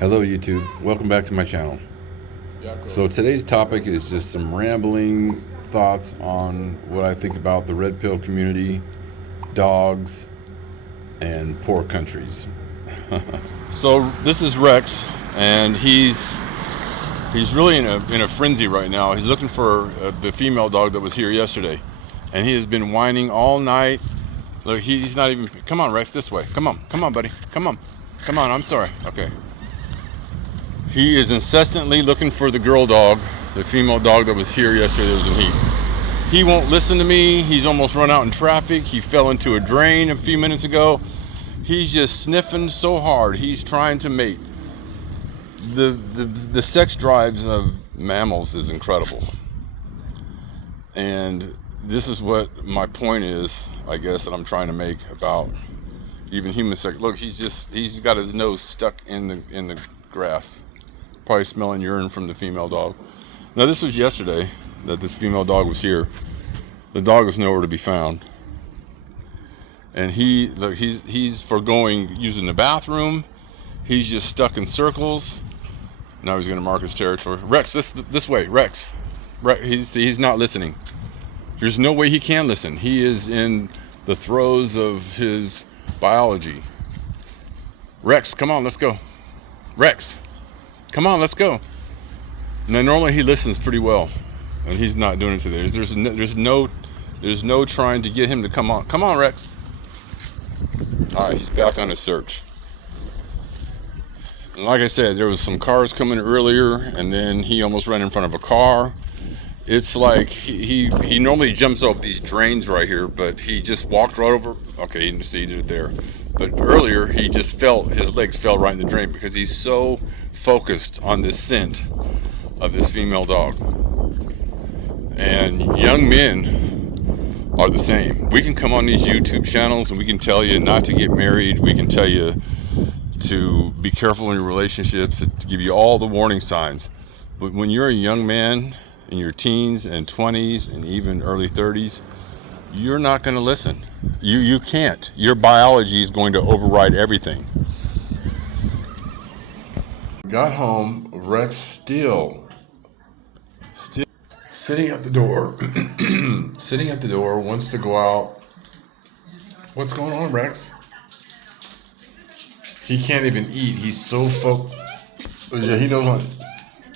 Hello YouTube, welcome back to my channel. So today's topic is just some rambling thoughts on what I think about the red pill community, dogs, and poor countries. So this is Rex, and he's really in a frenzy right now. He's looking for the female dog that was here yesterday, and he has been whining all night. Look, he's not even. Come on, Rex, this way. Come on, buddy. Come on. I'm sorry. Okay. He is incessantly looking for the girl dog, the female dog that was here yesterday. That was in heat. He won't listen to me. He's almost run out in traffic. He fell into a drain a few minutes ago. He's just sniffing so hard. He's trying to mate. The sex drives of mammals is incredible. And this is what my point is, I guess, that I'm trying to make about even human sex. Look, he's got his nose stuck in the grass, probably smelling urine from the female dog. Now this was yesterday that this female dog was here. The dog is nowhere to be found. And he's foregoing using the bathroom. He's just stuck in circles. Now he's going to mark his territory. Rex, this way, Rex. He's not listening. There's no way he can listen. He is in the throes of his biology. Rex, come on, let's go. Rex, come on, let's go. Now normally he listens pretty well, and he's not doing it today. There's no trying to get him to come on. Come on, Rex. All right, he's back on his search. And like I said, there was some cars coming earlier, and then he almost ran in front of a car. It's like he normally jumps over these drains right here, but he just walked right over. Okay, you can see it there. But earlier, he just his legs fell right in the drain because he's so focused on this scent of this female dog. And young men are the same. We can come on these YouTube channels and we can tell you not to get married. We can tell you to be careful in your relationships, to give you all the warning signs. But when you're a young man in your teens and 20s and even early 30s, you're not going to listen. You can't. Your biology is going to override everything. Got home, Rex still sitting at the door. Sitting at the door, wants to go out. What's going on, Rex? He can't even eat. He's so focused. He knows what.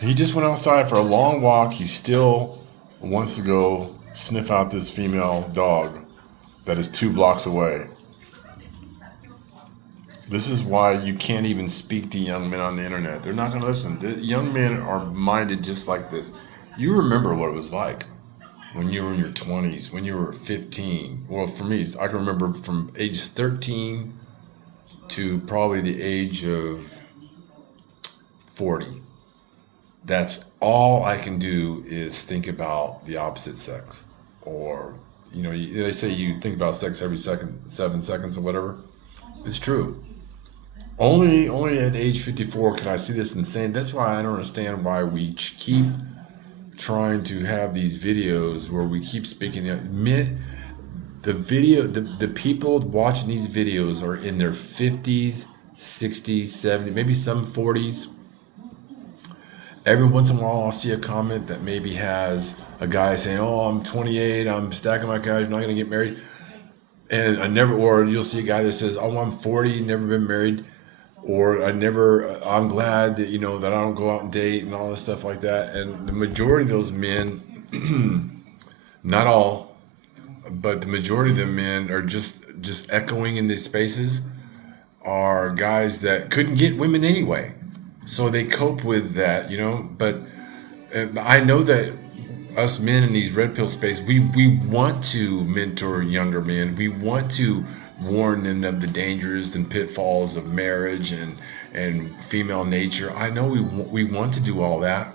He just went outside for a long walk. He still wants to go sniff out this female dog that is 2 blocks away. This is why you can't even speak to young men on the internet. They're not going to listen. The young men are minded just like this. You remember what it was like when you were in your 20s, when you were 15. Well, for me, I can remember from age 13 to probably the age of 40. That's all I can do is think about the opposite sex. Or, they say you think about sex every 7 seconds or whatever. It's true. Only at age 54 can I see this insane. That's why I don't understand why we keep trying to have these videos where we keep speaking. The people watching these videos are in their 50s, 60s, 70s, maybe some 40s. Every once in a while, I'll see a comment that maybe has a guy saying, "Oh, I'm 28, I'm stacking my cash, I'm not going to get married." And or you'll see a guy that says, "Oh, I'm 40, never been married," or I'm glad that, that I don't go out and date and all this stuff like that. And the majority of those men, not all, but the majority of the men are just echoing in these spaces are guys that couldn't get women anyway. So they cope with that, but I know that us men in these red pill space, we want to mentor younger men. We want to warn them of the dangers and pitfalls of marriage and female nature. I know we want to do all that,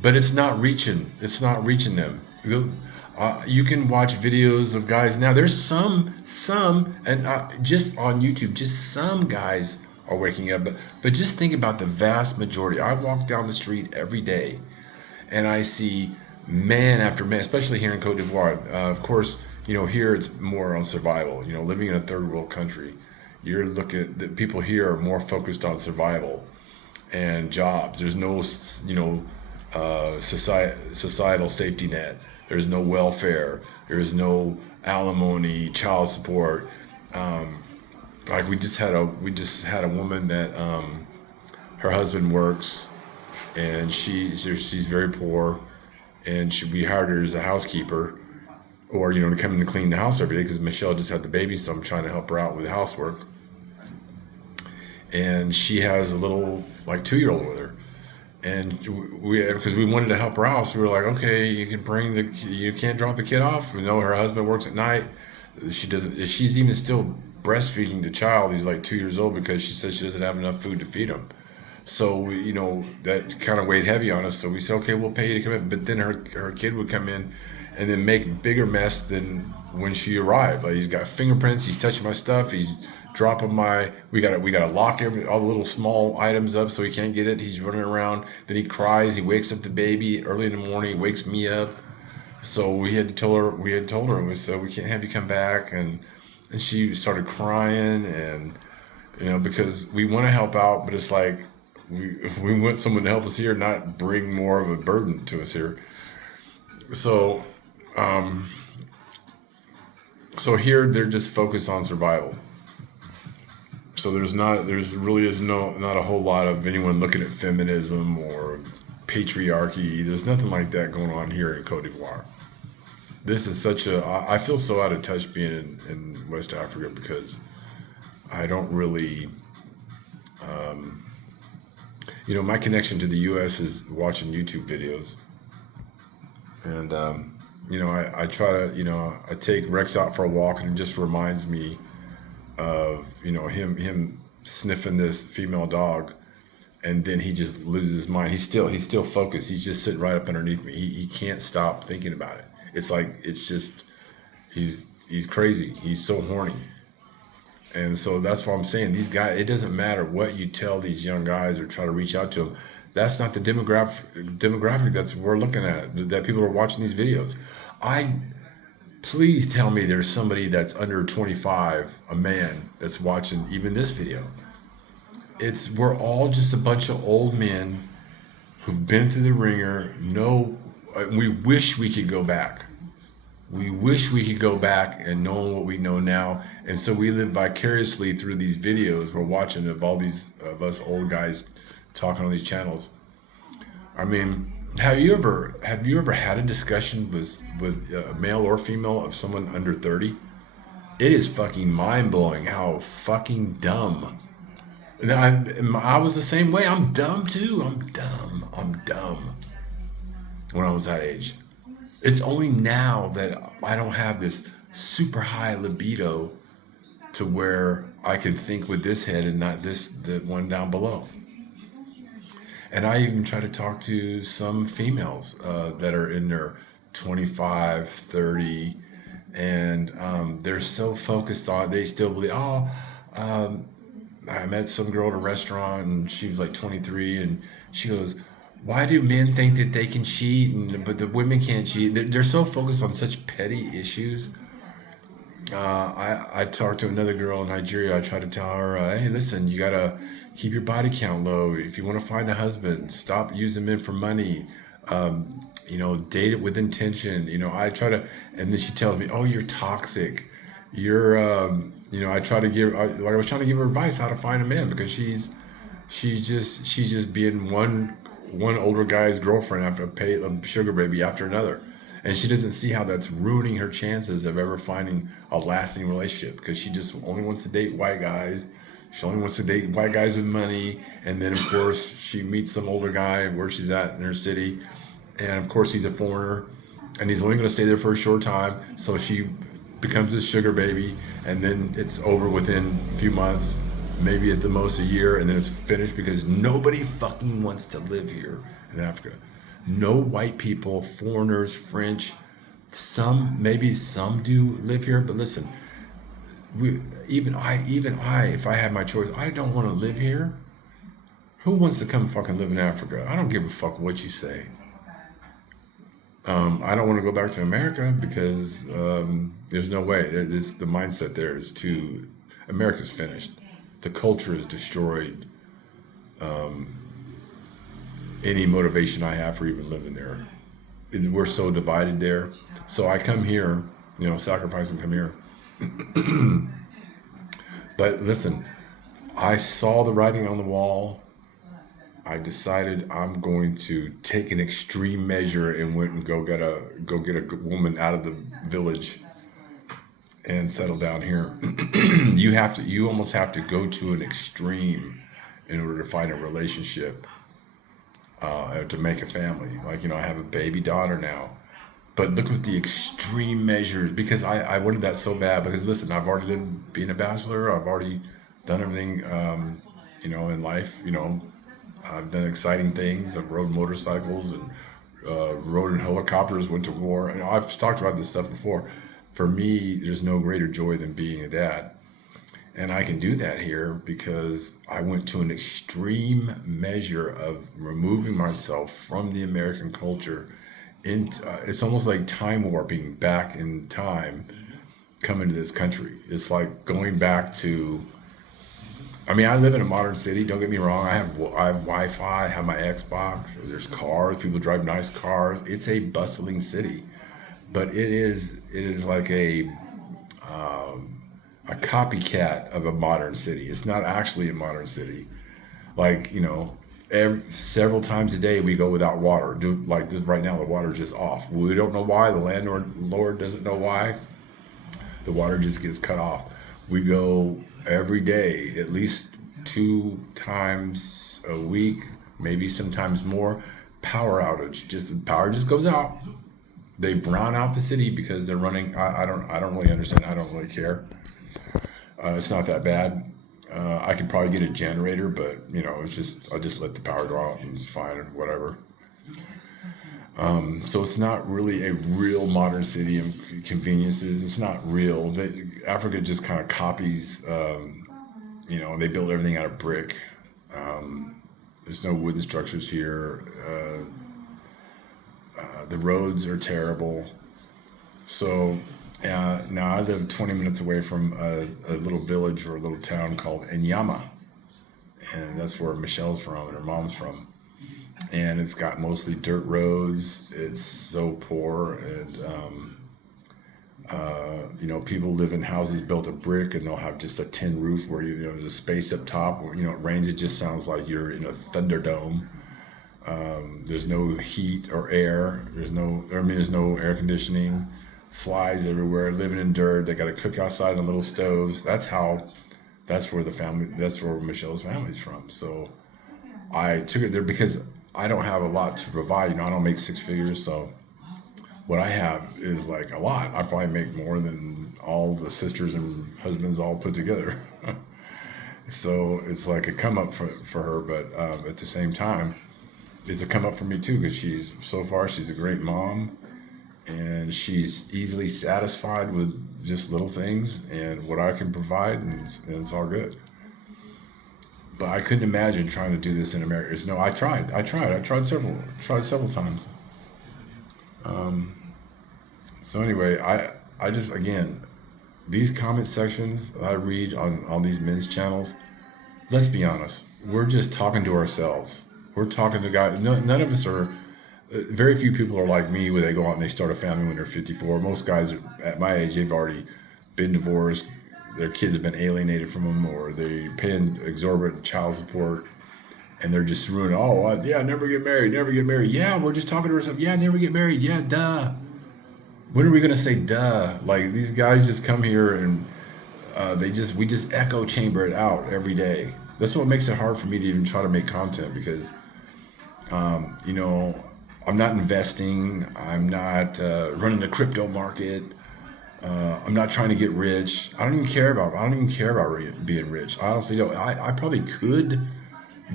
but it's not reaching them. You can watch videos of guys now. There's some, and just on YouTube, just some guys are waking up. But just think about the vast majority. I walk down the street every day, and I see man after man, especially here in Cote d'Ivoire. Of course, here it's more on survival. Living in a third world country, you're looking. The people here are more focused on survival. and jobs. There's no, societal safety net. There's no welfare. There's no alimony, child support. Like we just had a woman that her husband works, and she's very poor, and we hired her as a housekeeper, or to come in and clean the house every day because Michelle just had the baby, so I'm trying to help her out with housework. And she has a little like 2-year-old with her, and because we wanted to help her out, so we were like, okay, you can't drop the kid off. Her husband works at night. She's even still breastfeeding the child. He's like 2 years old because she says she doesn't have enough food to feed him. So that kind of weighed heavy on us. So we said, okay, we'll pay you to come in. But then her kid would come in and then make bigger mess than when she arrived. Like, he's got fingerprints. He's touching my stuff. He's dropping we gotta lock all the little small items up so he can't get it. He's running around. Then he cries. He wakes up the baby early in the morning. He wakes me up. So we had told her, and we said, we can't have you come back. And she started crying, and because we want to help out, but it's like we want someone to help us here, not bring more of a burden to us here. So here they're just focused on survival. So there's not a whole lot of anyone looking at feminism or patriarchy. There's nothing like that going on here in Cote D'Ivoire. This is I feel so out of touch being in West Africa because I don't really, my connection to the U.S. is watching YouTube videos. And, I try to, I take Rex out for a walk, and it just reminds me of, him sniffing this female dog, and then he just loses his mind. He's still focused. He's just sitting right up underneath me. He can't stop thinking about it. He's crazy. He's so horny. And so that's why I'm saying these guys, it doesn't matter what you tell these young guys or try to reach out to them. That's not the demographic that's we're looking at, that people are watching these videos. Please tell me there's somebody that's under 25, a man, that's watching even this video. We're all just a bunch of old men who've been through the ringer. We wish we could go back. We wish we could go back and know what we know now. And so we live vicariously through these videos we're watching of all these of us old guys talking on these channels. I mean, have you ever had a discussion with male or female of someone under 30? It is fucking mind-blowing how fucking dumb. And I was the same way. I'm dumb too. I'm dumb when I was that age. It's only now that I don't have this super high libido to where I can think with this head and not the one down below. And I even try to talk to some females that are in their 25, 30, and they're so focused on, they still believe, I met some girl at a restaurant, and she was like 23, and she goes, why do men think that they can cheat, but the women can't cheat? They're so focused on such petty issues. I talked to another girl in Nigeria. I tried to tell her, hey, listen, you got to keep your body count low. If you want to find a husband, stop using men for money. Date it with intention. I try to, and then she tells me, oh, you're toxic. You're, I was trying to give her advice how to find a man, because she's just being one older guy's girlfriend after a sugar baby after another. And she doesn't see how that's ruining her chances of ever finding a lasting relationship, because she just only wants to date white guys. She only wants to date white guys with money. And then, of course, she meets some older guy where she's at in her city. And, of course, he's a foreigner. And he's only going to stay there for a short time. So she becomes a sugar baby. And then it's over within a few months, maybe at the most a year. And then it's finished, because nobody fucking wants to live here in Africa. No white people, foreigners, French, maybe some do live here, but listen, even I, if I had my choice, I don't want to live here. Who wants to come fucking live in Africa? I don't give a fuck what you say. I don't want to go back to America, because there's no way. The mindset there is America's finished. The culture is destroyed. any motivation I have for even living there. We're so divided there. So I come here, sacrifice and come here. But listen, I saw the writing on the wall. I decided I'm going to take an extreme measure and went and go get a woman out of the village and settle down here. You almost have to go to an extreme in order to find a relationship, to make a family. Like, I have a baby daughter now, but look at the extreme measures, because I wanted that so bad. Because listen, I've already lived being a bachelor. I've already done everything, in life. I've done exciting things. I've rode motorcycles and rode in helicopters, went to war. And I've talked about this stuff before. For me, there's no greater joy than being a dad. And I can do that here because I went to an extreme measure of removing myself from the American culture. It's almost like time warping back in time, coming to this country. It's like going back to, I live in a modern city. Don't get me wrong. I have Wi-Fi. I have my Xbox. There's cars. People drive nice cars. It's a bustling city, but it is like a copycat of a modern city. It's not actually a modern city. Like, several times a day we go without water. Like this, right now, the water's just off. We don't know why. The landlord doesn't know why. The water just gets cut off. We go every day, at least 2 times a week, maybe sometimes more. Power outage. Power just goes out. They brown out the city because they're running. I don't really understand. I don't really care. It's not that bad. I could probably get a generator, but I'll just let the power go out and it's fine or whatever. So it's not really a real modern city and conveniences. It's not real. Africa just kind of copies. They build everything out of brick. There's no wooden structures here. The roads are terrible. So now I live 20 minutes away from a little village or a little town called Enyama. And that's where Michelle's from and her mom's from. And it's got mostly dirt roads. It's so poor. And, people live in houses built of brick, and they'll have just a tin roof where, there's a space up top. Where, it rains, it just sounds like you're in a thunderdome. There's no heat or air. There's no air conditioning. Flies everywhere, living in dirt. They got to cook outside in little stoves. That's where Michelle's family's from. So I took it there because I don't have a lot to provide. I don't make 6 figures. So what I have is like a lot. I probably make more than all the sisters and husbands all put together. So it's like a come up for her. But at the same time, it's a come up for me too, because she's a great mom. And she's easily satisfied with just little things and what I can provide, and it's all good. But I couldn't imagine trying to do this in America. No, I tried several times. So anyway, I just, again, these comment sections that I read on these men's channels, let's be honest, we're just talking to ourselves. We're talking to guys. None of us are. Very few people are like me, where they go out and they start a family when they're 54. Most guys at my age, they've already been divorced. Their kids have been alienated from them, or they're paying exorbitant child support, and they're just ruining. Never get married. Yeah, we're just talking to ourselves. Yeah, never get married. Yeah, duh. When are we gonna say duh? Like, these guys just come here and we just echo chamber it out every day. That's what makes it hard for me to even try to make content, because I'm not investing. I'm not running the crypto market. I'm not trying to get rich. I don't even care about being rich. I honestly don't. I probably could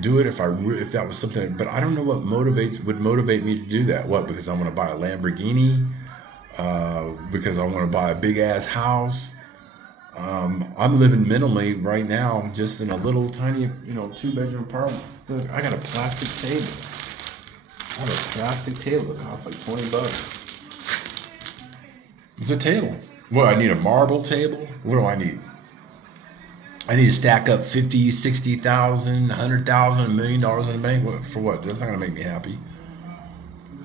do it if that was something, but I don't know what would motivate me to do that. What? Because I want to buy a Lamborghini? Because I want to buy a big ass house? I'm living minimally right now, just in a little tiny, 2-bedroom apartment. Look, I got a plastic table. It costs like $20. It's a table. What, I need a marble table? What do I need? I need to stack up 50, 60,000, 100,000, $1 million in the bank. For what? That's not going to make me happy.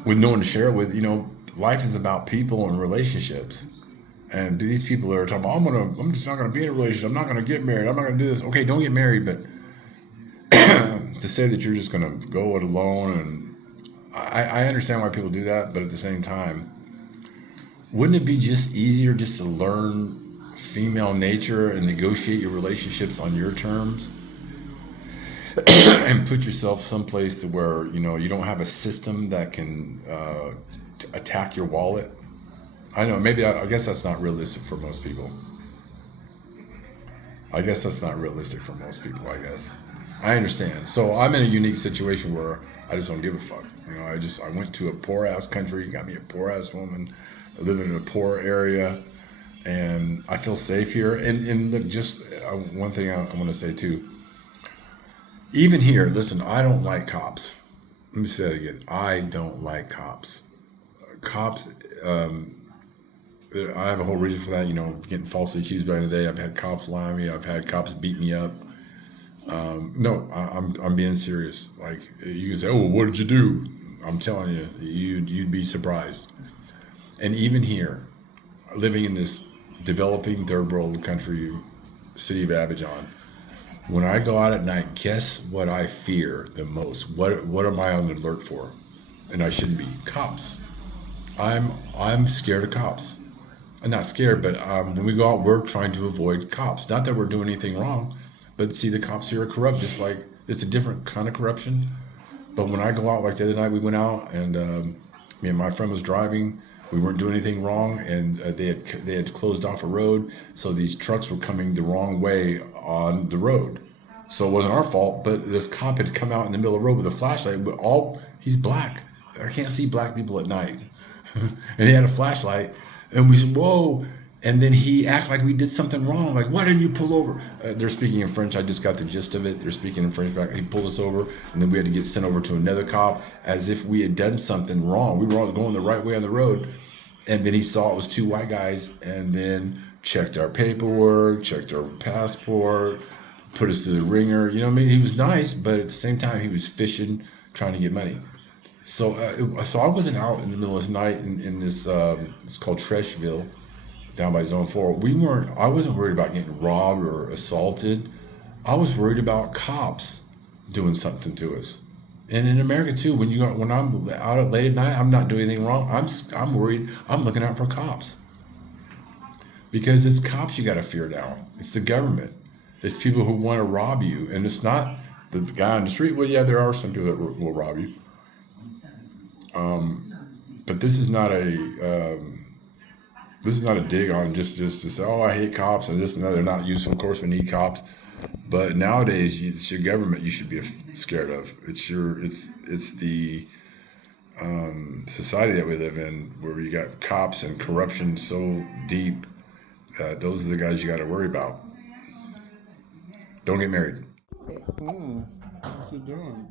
With no one to share it with, life is about people and relationships. And these people are talking about, I'm just not going to be in a relationship. I'm not going to get married. I'm not going to do this. Okay, don't get married, but to say that you're just going to go it alone, and I understand why people do that, but at the same time, wouldn't it be just easier just to learn female nature and negotiate your relationships on your terms and put yourself someplace to where you don't have a system that can attack your wallet? I know, maybe I guess that's not realistic for most people. I guess I understand. So I'm in a unique situation where I just don't give a fuck. I went to a poor ass country, got me a poor ass woman, I live in a poor area, and I feel safe here. And look, just one thing I want to say too. Even here, listen, I don't like cops. Let me say that again. I don't like cops. Cops. I have a whole reason for that. Getting falsely accused back in the day. I've had cops lie on me. I've had cops beat me up. No, I'm being serious. Like, you can say, "Oh, what did you do?" I'm telling you, you'd be surprised. And even here, living in this developing third world country, city of Abidjan, when I go out at night, guess what I fear the most? What am I on alert for? And I shouldn't be. Cops. I'm scared of cops. I'm not scared, but when we go out, we're trying to avoid cops. Not that we're doing anything wrong, but see, the cops here are corrupt. Just like it's a different kind of corruption. But when I go out, like the other night, we went out, and me and my friend was driving. We weren't doing anything wrong, and they had closed off a road, so these trucks were coming the wrong way on the road. So it wasn't our fault, but this cop had come out in the middle of the road with a flashlight. But he's black. I can't see black people at night, and he had a flashlight, and we said, "Whoa!" And then he acted like we did something wrong. Like, why didn't you pull over? They're speaking in French. I just got the gist of it. They're speaking in French back. He pulled us over, and then we had to get sent over to another cop as if we had done something wrong. We were all going the right way on the road. And then he saw it was two white guys, and then checked our paperwork, checked our passport, put us through the ringer. He was nice, but at the same time, he was fishing, trying to get money. So I wasn't out in the middle of the night in this, it's called Treshville, down by Zone 4. I wasn't worried about getting robbed or assaulted. I was worried about cops doing something to us. And in America too, when I'm out late at night, I'm not doing anything wrong. I'm worried. I'm looking out for cops, because it's cops you got to fear now. It's the government. It's people who want to rob you, and it's not the guy on the street. Well, yeah, there are some people that will rob you. But this is not a dig on just to say, oh, I hate cops and this and that. They're not useful. Of course, we need cops. But nowadays, it's your government you should be scared of. It's the society that we live in, where you got cops and corruption so deep. Those are the guys you got to worry about. Don't get married. What you doing?